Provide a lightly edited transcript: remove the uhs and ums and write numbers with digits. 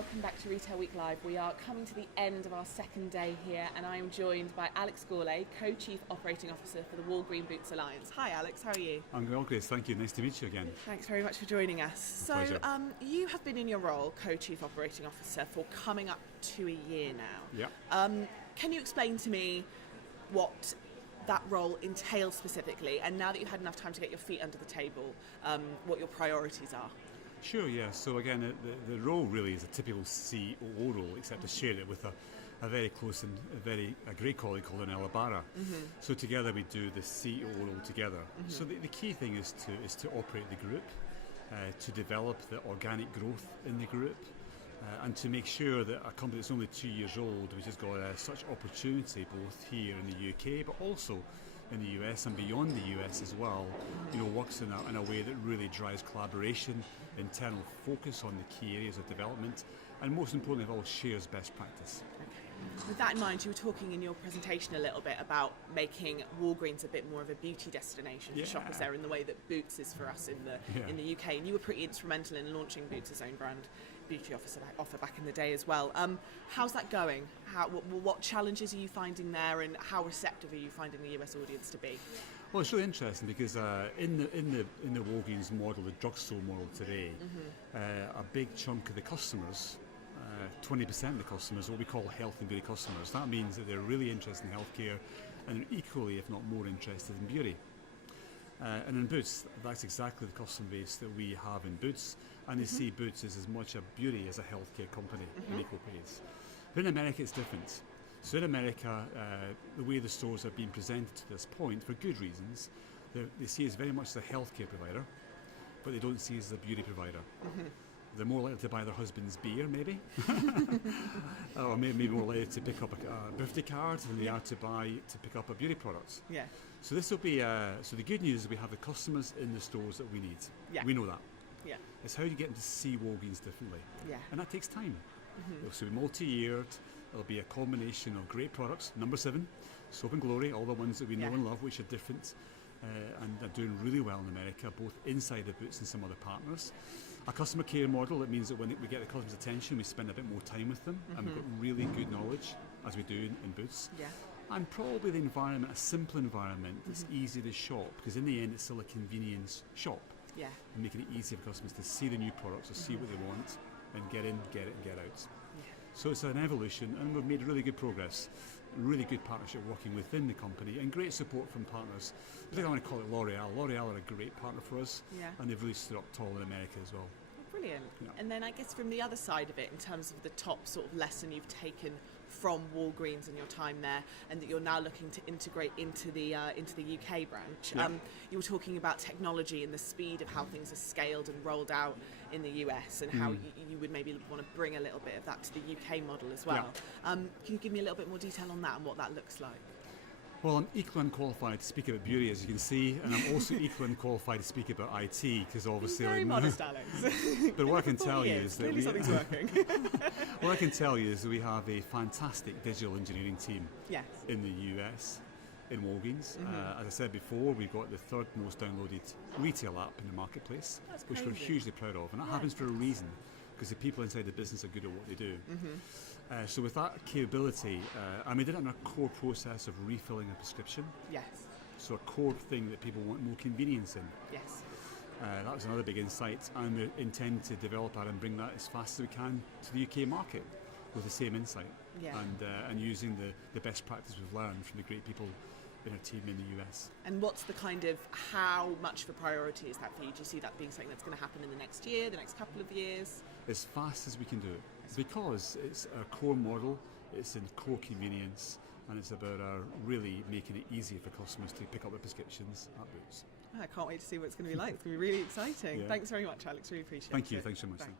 welcome back to Retail Week Live. We are coming to the end of our second day here, and I am joined by Alex Gourlay, Co-Chief Operating Officer for the Walgreen Boots Alliance. Hi Alex, how are you? I'm well, Grace, thank you. Nice to meet you again. Thanks very much for joining us. Pleasure. You have been in your role, Co-Chief Operating Officer, for coming up to a year now. Yeah. Can you explain to me what that role entails specifically, and now that you've had enough time to get your feet under the table, what your priorities are? Sure, yeah. So again, the role really is a typical COO role, except I shared it with a very close and a great colleague called Anela Barra. Mm-hmm. So together we do the COO role together. Mm-hmm. So the key thing is to operate the group, to develop the organic growth in the group, and to make sure that a company that's only 2 years old, which has got such opportunity both here in the UK, but also in the US and beyond the US as well, works in a way that really drives collaboration, internal focus on the key areas of development, and most importantly of all, shares best practice. Okay. With that in mind, you were talking in your presentation a little bit about making Walgreens a bit more of a beauty destination for shoppers there, in the way that Boots is for us in the UK, and you were pretty instrumental in launching Boots' own brand beauty offer back in the day as well. How's that going? What challenges are you finding there, and how receptive are you finding the US audience to be? Well, it's really interesting because in the Walgreens model, the drugstore model today, a big chunk of the customers, 20% of the customers, are what we call health and beauty customers. That means that they're really interested in healthcare and they're equally, if not more, interested in beauty. And in Boots, that's exactly the customer base that we have in Boots, and they see Boots as much a beauty as a healthcare company in equal pace. But in America, it's different. So in America, the way the stores have been presented to this point, for good reasons, they see us very much as a healthcare provider, but they don't see us as a beauty provider. They're more likely to buy their husband's beer, maybe, or maybe more likely to pick up a birthday card than they are to pick up a beauty product. Yeah. So this will be. So the good news is we have the customers in the stores that we need. Yeah. We know that. Yeah. It's how do you get them to see Walgreens differently. Yeah. And that takes time. It'll be multi-yeared. It'll be a combination of great products. Number 7, Soap and Glory, all the ones that we know and love, which are different. And are doing really well in America, both inside the Boots and some other partners. A customer care model, that means that when we get the customer's attention, we spend a bit more time with them, and we've got really good knowledge, as we do in Boots. Yeah. And probably the environment, a simple environment that's easy to shop, because in the end it's still a convenience shop. Yeah. And making it easy for customers to see the new products or see what they want and get in, get it and get out. Yeah. So it's an evolution, and we've made really good progress. Really good partnership working within the company, and great support from partners. I want to call it L'Oreal. L'Oreal are a great partner for us, and they've really stood up tall in America as well. Brilliant. Yeah. And then I guess from the other side of it, in terms of the top sort of lesson you've taken from Walgreens and your time there, and that you're now looking to integrate into the UK branch. You were talking about technology and the speed of how things are scaled and rolled out in the US, and how you would maybe want to bring a little bit of that to the UK model as well. Can you give me a little bit more detail on that and what that looks like? Well, I'm equally unqualified to speak about beauty, as you can see, and I'm also equally unqualified to speak about IT, because obviously... Very modest, Alex. But what I can tell you is that clearly something's working. What I can tell you is that we have a fantastic digital engineering team in the US, in Walgreens. As I said before, we've got the 3rd most downloaded retail app in the marketplace, which we're hugely proud of, and that happens for a reason, because the people inside the business are good at what they do. So with that capability, we did it in our core process of refilling a prescription. Yes. So a core thing that people want more convenience in. Yes. That was another big insight, and we intend to develop that and bring that as fast as we can to the UK market with the same insight, and using the best practice we've learned from the great people in our team in the US. And what's the kind of, how much of a priority is that for you? Do you see that being something that's going to happen in the next year, the next couple of years? As fast as we can do it, because it's our core model, it's in core convenience, and it's about really making it easier for customers to pick up their prescriptions at Boots. I can't wait to see what it's going to be like. It's going to be really exciting. Thanks very much, Alex. Really appreciate it. Thank you. Thanks so much. Thank you.